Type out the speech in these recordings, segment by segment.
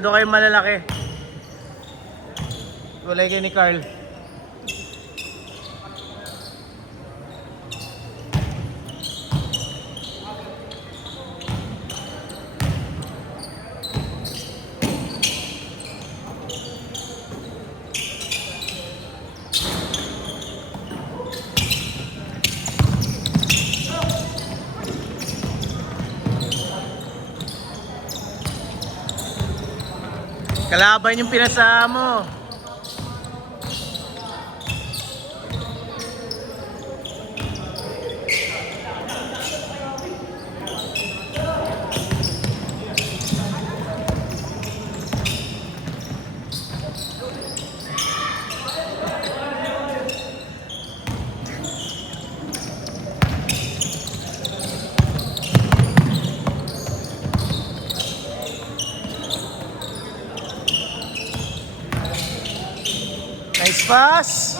Doon kayo malalaki. Walay kayo ni Carl. Kalaban yung pinasama mo. Nice pass.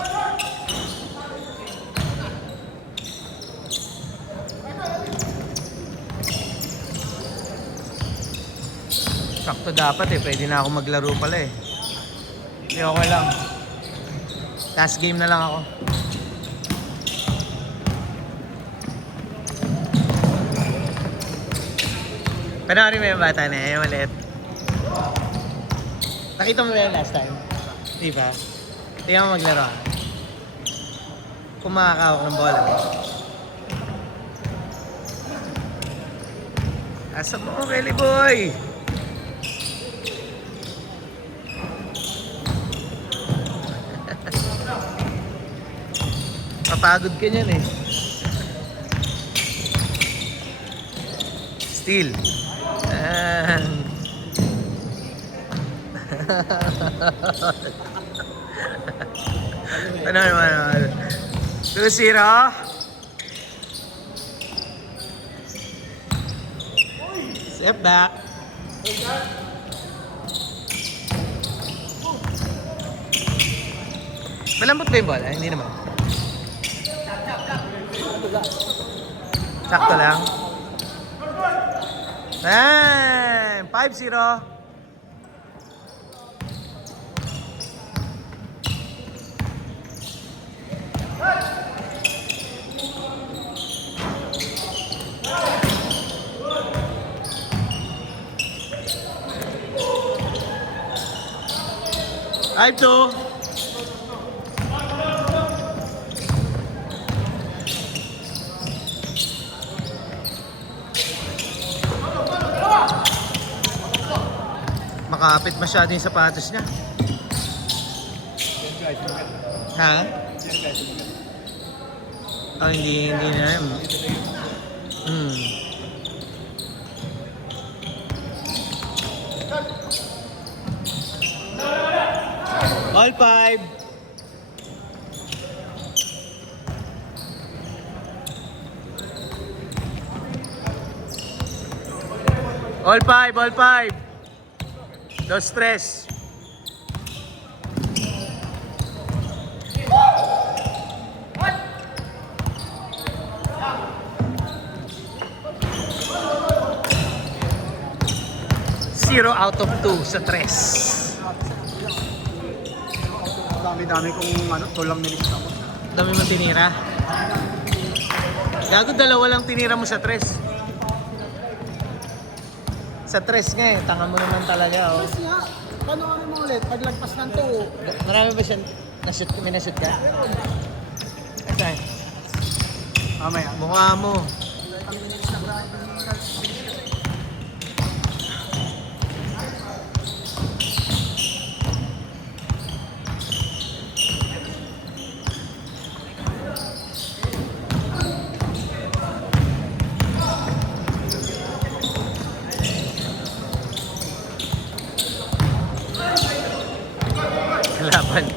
Sakto dapat eh. Pwede na ako maglaro pala eh. Hindi, okay lang. Last game na lang ako. Panoorin mo yung bata na yung maliit. Nakita mo ba yung last time? Di ba? Tingnan mo maglaro. Kung makakawak ng bola. Asa mo, Kelly boy? Papagod ka niyan eh. Steal. Ano naman? 2-0. Step back. Malambot ba yung bola? Hindi naman. Sakto lang. 5-0. Five two. Makapit masyado yung sapatos niya. Ha? Oh, hindi na yun. All five. All five, all five. No stress. Zero out of 2 sa 3. Dami-dami kong tulang nilis ako. Dami mo tinira. Gago, dalawa lang tinira mo sa 3. Sa 3 nga eh, tanga mo naman talaga oh. Kasi nga, panoorin mo ulit, paglagpas ng 2. Marami ba siya na-shoot, may na-shoot ka? Asa? Mamaya. Mukha mo. Laban.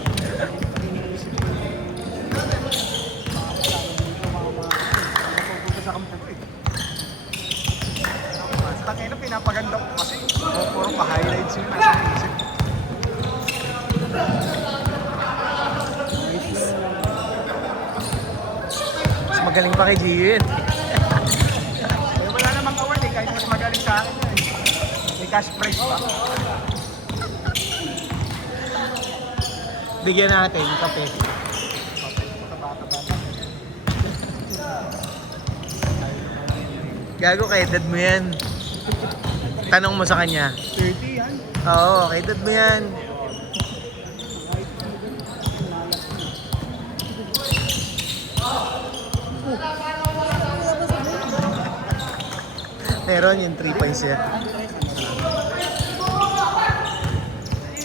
Takina, pinapaganda ko kasi puro pa-highlights yung nasa isip. Mas magaling pa kay Gio yun. Wala namang award eh, kahit mas magaling sa akin eh. May cash prize pa. Bigyan natin, kape. Taba-taba. Gago, kay edad mo yan. Tanong mo sa kanya. 30 yan. Oo, kay edad mo yan. Meron yung 3 points yan.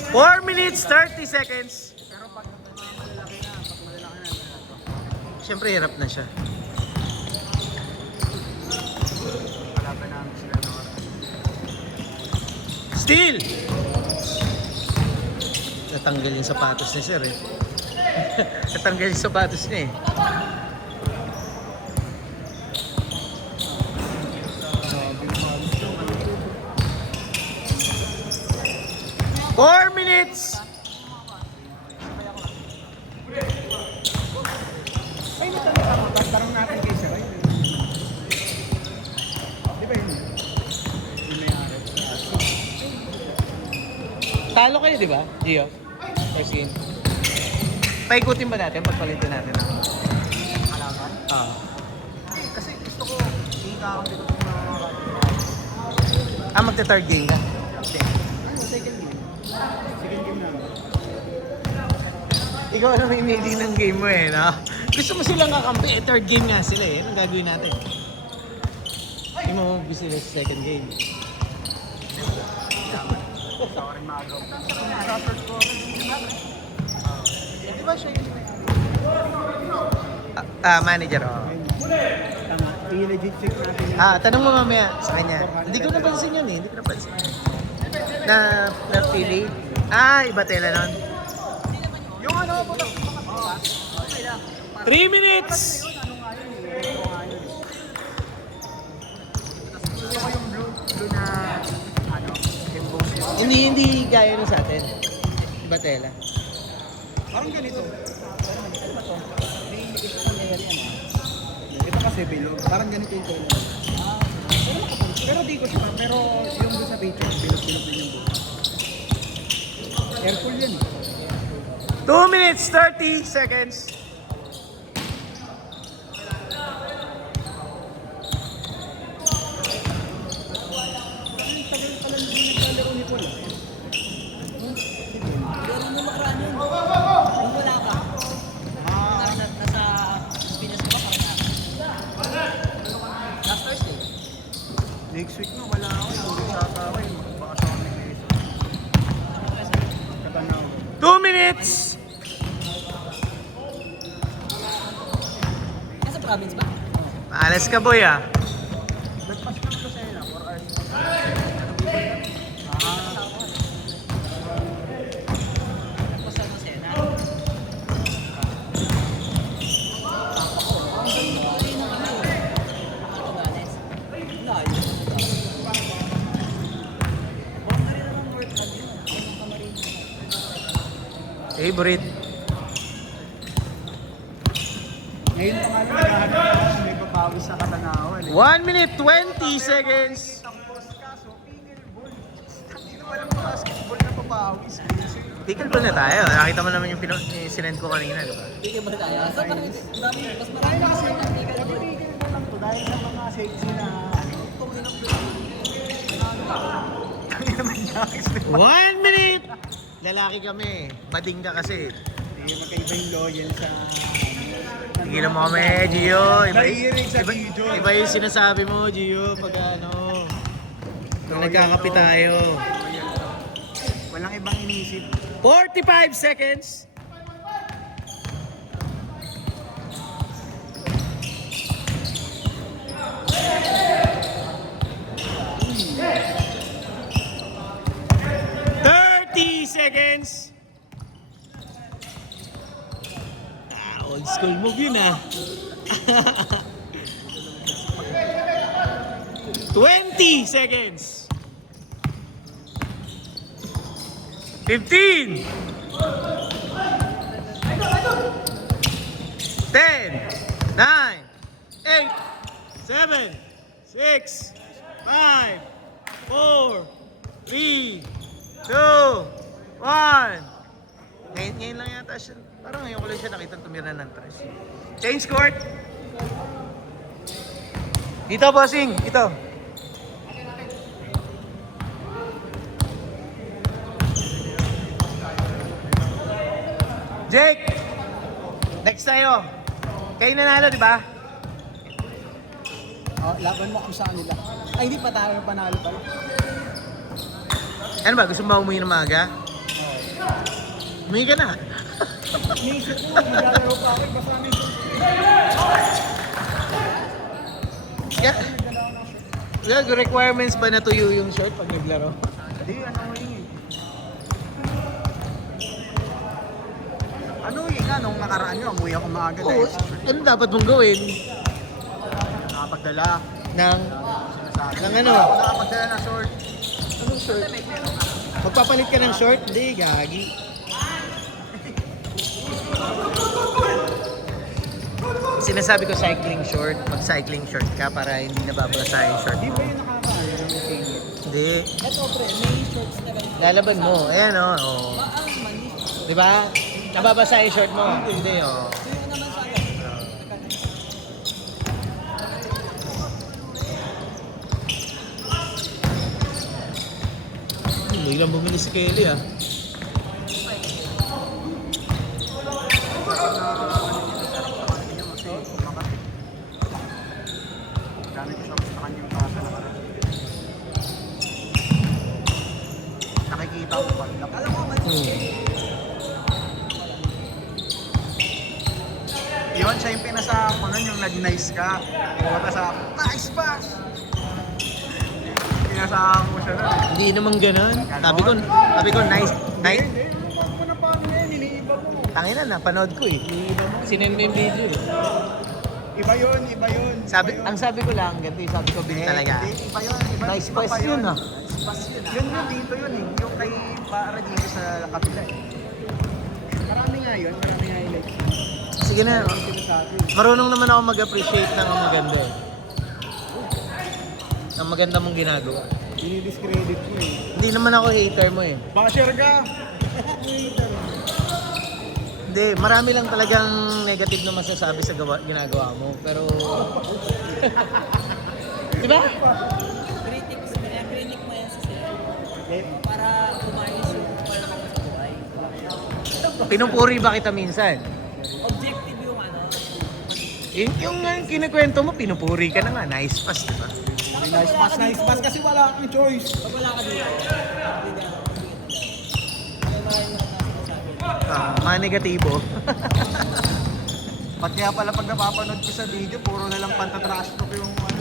4 minutes, 30 seconds. Pero pag malalaki na, Siyempre, hirap na siya. kalaban namin sila ng oras. Steal! Natanggal yung sapatos ni Sir eh. Natanggal yung sapatos niya eh. Four minutes! Ay, tanong natin kay Sir. Di ba yun? Yung may-ari. Talo kayo, di ba, Gio? First game. Paikutin ba natin? Pagpalitin natin. Kalaban? Ah. Kasi gusto ko, hindi ka ako dito ng mga Magta-third game ka? ano, second game. Second game namin. Ikaw alam yung hindi ng game mo eh, no? Gusto mo silang kakampi, eh, third game nga sila eh. Anong gagawin natin? Hindi mo gusto sila sa second game. Gusto ko rin magaw. Sa-search ko. Di ba siya yun? Manager, oh. Tama. I-legit check natin yun. Tanong mo mamaya sa kanya. Hindi ko napansin yun eh. Hindi ko napansin. Na Philly? Iba tela nun. Yung ano, puto. 3 minutes! Gusto ko yung blue na, ano, embossed. Hindi gaya nun sa atin. Iba tela. Parang ganito. Ano ba to? May ito na yan yan. Ito kasi bilog. Parang ganito yung color. Pero di ko siya. Pero yung doon sa picture, bilog-bilog din yung buka. Airpool yan eh. 2 minutes, 30 seconds. Ang tagal pala hindi naglalaro ni Paul. Pero nung nakaraan yun, nung wala ka, parang nasa Pinas ka ba? Parang last Thursday. Next week na wala ako. Puro sa tao eh. Baka sa amin na ito. Katanaw. 2 minutes! Nasa province ba? Alas ka boy ah. Nagpas ka na sa ina. 4 hours. Tapos sa Sena. Favorite. Ngayon pa nga naghahanap ako kung may babawi sa Katanawan eh. 1 minute, 20 seconds. Ang boss kaso, pickleball. Hindi ko alam kung basketball na papawis. Pickleball na tayo. Nakita mo naman yung sinend ko kanina, di ba? Bigyan mo na tayo. Sa mas Dahil marami na kasi kasi, yung article pickleball lang to dahil sa mga sexy na Kaya naman Jacks. 1 minute! Lalaki kami. Bading ka kasi. Hindi magkaiba yung loyal sa... Tigilan mo kami, Gio. Nahihirig sa video. Iba yung sinasabi mo, Gio, pag nung nagkakapi tayo. Walang ibang inisip. 45 seconds. Seconds. Old school move yun ah. 20 seconds. 15. 10. 9. 8. 7. 6. 5. 4. 3. 2. 1. Ngayon lang yata siya. Parang ngayon ko lang siya nakita tumira ng tres. Change court! Dito, bossing! Dito! Jake! Next tayo. Kayo nanalo, di ba? Oh, laban mo kung sa kanila. Ay, hindi pa tayo panalo pala. Ano ba? Gusto mo ba umuwi ng maaga? Umuwi ka na. Naisip ko, maglalaro pa ako. Basta namin Yeah, requirements ba na tuyo yung short pag naglaro? Hindi, ano yun eh. Ano yun nga, nung nakaraan nyo, umuwi ako maaga Oo, dahil ano dapat mong gawin? nakapagdala. Ng, Sinasabi. ng ano? Ako nakapagdala ng short. Anong short? Magpapalit ka ng short? Hindi, gagi. Sinasabi ko cycling short. Mag-cycling short ka para hindi nababasa yung short Di mo. ba yung nakakaano yung singit? Hindi. Ito pre, may shorts na ganito. Lalaban mo. Ayan o. Oh. Ang mali. Di ba? Nababasa yung short mo. Hindi o. Oh. So yun naman sa akin. Biglang bumili si Kelly ah. Gamit ko sa kanyang kasa na parang. Nakikita ko pa. Alam mo, mali. Yun, siya yung pinasa ko nun, yung nag-nice ka. Pumunta sa nice pass! Pinasaan ko siya nun. Hindi naman ganun. Sabi ko nice. Nice. Hindi, huwag mo na paano yan, iniiba mo. Tangina na, panood ko eh. Sinend mo yung video eh. Iba yun, iba yun. Ang sabi ko lang, ganito yung sabi ko bin talaga. Iba yun, iba Nice iba pass pa yun, ah. Nice pass yun ah. Yun yun, dito yun eh. Yung kay para dito sa kabila eh. Marami nga yun, marami nga yung like. Sige na. Ang sinasabi. Marunong naman ako mag-appreciate ng maganda eh. Ang maganda mong ginagawa. Dinidiscredit mo eh. Hindi naman ako hater mo eh. Basher ka! Hindi, marami lang talagang negative na masasabi sa ginagawa mo. Pero... diba? Critic mo yan sa sarili. Para umayos yung kwento mo sa buhay. Pinupuri ba kita minsan? Objective yung ano. Yung kinikwento mo, pinupuri ka na nga. Nice pass, diba? Nice pass kasi wala kang choice. Pag wala ka dito, hindi na. May maraming mga sinasabi. Mga negatibo. Ba't kaya pala pag napapanood ko sa video, puro na lang pantatrash talk yung ano.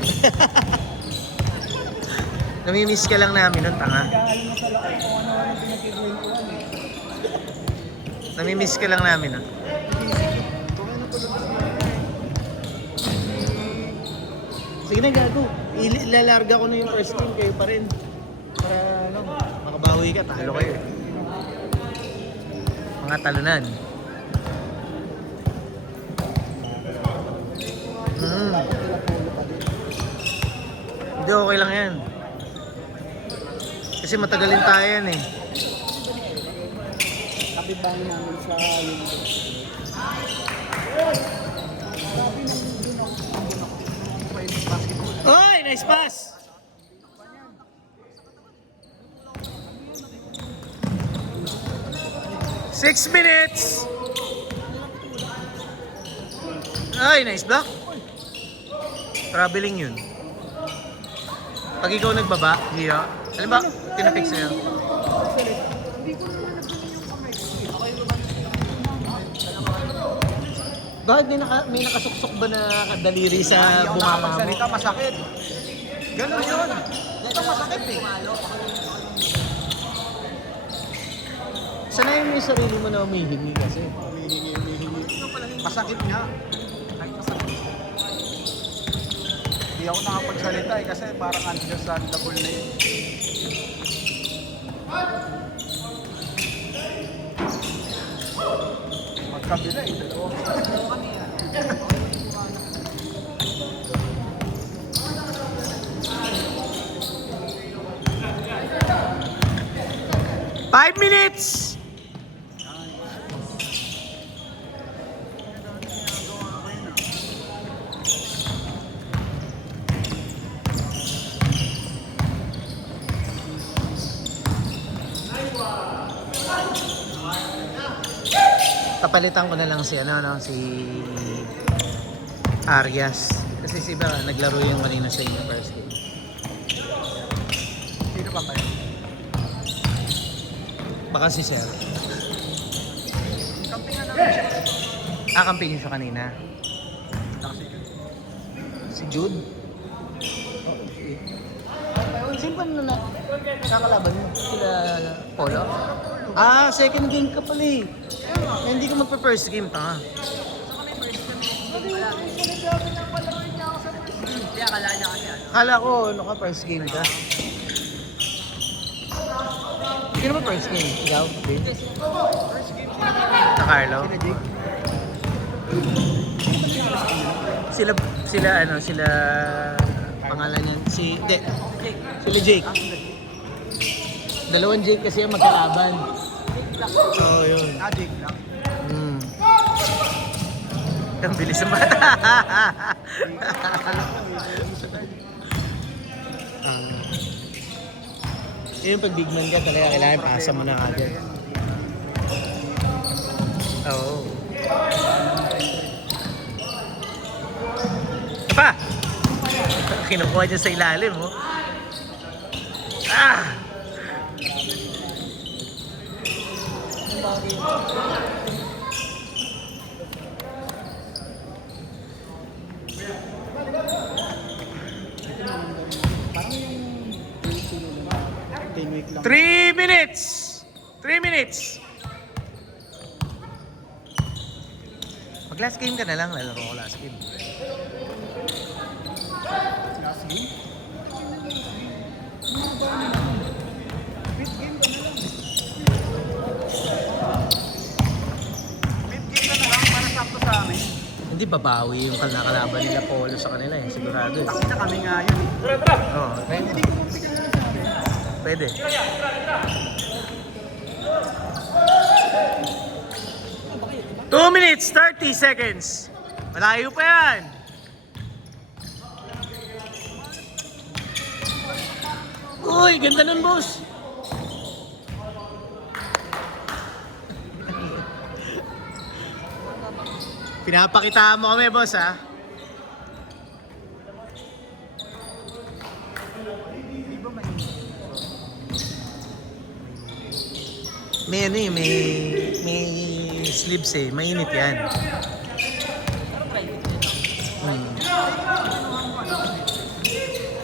Namimiss ka lang namin nun, tanga. Kaalim na sa laki kung ano yung pinagkikwentuhan eh. Namimiss ka lang namin nun. Kung ano tulog sa Sige na, gago. Ilalarga ko na yung first game, kayo pa rin. Para, ano, makabawi ka, talo kayo eh. Mga talunan. Hindi, okay lang yan. Kasi matagalin tayo yan eh. kapitbahay namin sa yung sabi ng dun ako basketball. Oy, nice pass! Six minutes! Ay, nice block. Traveling yun. Pag ikaw nagbaba, hiya. Alam ba, tinapik sa'yo. Bakit may nakasuksok ba na daliri sa Ayaw bunganga mo? nakapagsalita, masakit. Ganun yun. Ito masakit eh. Sanayin mo yung sarili mo na umihingi kasi. Masakit nga. Kahit masakit. Hindi ako nakapagsalita eh kasi parang unjustifiable na yun. Magkabila eh, dalawa. Five minutes! Kapalitan ko na lang si Arias. Kasi si Iba naglaro yung kanina sa inyo first game. Sino pa kayo? Baka si Sel. Kampingan namin siya. Kamping niyo siya kanina. Si Jude. Sino pa na kakalaban mo? Sila Polo? Second game ka pala eh. Hindi ka magpa-first game pa nga. Hindi, akala niya kasi ano. Akala ko, first game ka. Sino ba first game? Ikaw? Babe? First game Na Carlo? sila Jake. Sila pangalan niyan sila Jake. Dalawang Jake kasi yung magkalaban. Oo, yun. Jake lang. Ang bilis ng bata. Yung pag big man ka talaga kailangan pasa mo na agad. Oo. Pa! Kinukuha niya sa ilalim, oh. Ah! Parang yung 10 week lang. 3 minutes! 3 minutes! Mag last game ka na lang, lalaro ko last game. Last game? Mid game ka na lang. Mid game ka na lang para sakto sa amin. Hindi babawi yung nakalaban nila Polo sa kanila eh, sigurado eh. Takina kami nga yun eh. Oo, Hindi ko mapigan na sa amin. pwede. 2 minutes, 30 seconds. Malayo pa yan. Uy, ganda nun, boss. Pinapakitaan mo kami, boss, ha? Di ba may... May ano eh, may sleeves eh. Mainit yan.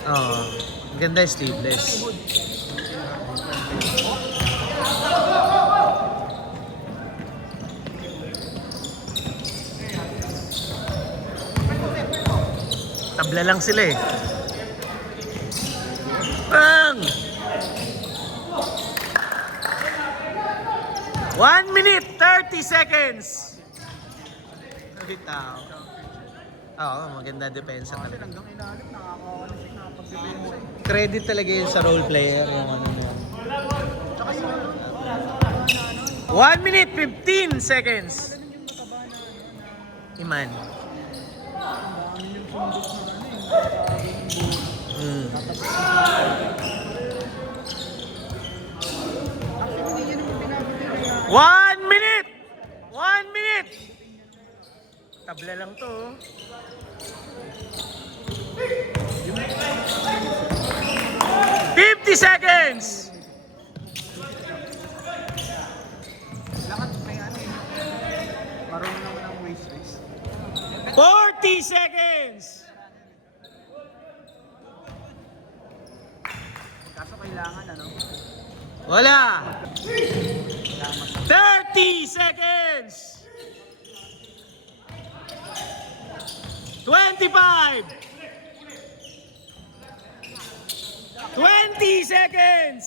Oo. Ganda yung sleeveless. Tabla lang sila eh. Bang! 1 minute, 30 seconds. Bitaw. Oo, maganda depensa Kasi talaga. hanggang ilalim, nakakawalis, nakapag-depensa eh. Credit talaga yun sa role player. Yung ano na yun. Tsaka yung ano, 1 minute, 15 seconds. ganun yung mataba na ano, na Iman. ang dami yung sundot na ano eh. Mm. Actually, yan yung pinapili na 1 minute! 1 minute! Tabla lang to. Oh. $50 seconds! lahat may ano eh. Parang naman ang waist race. 40 seconds! Kaso kailangan ano, Wala! 30 seconds! 25! 20 seconds!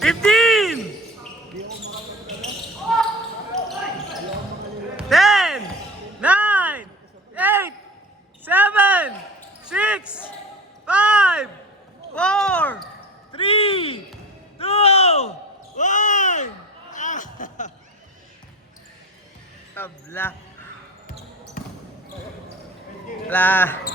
15! 10! 9! 8! 7! 6! 5! 4! 3! 2! 1! Tabla. Wala.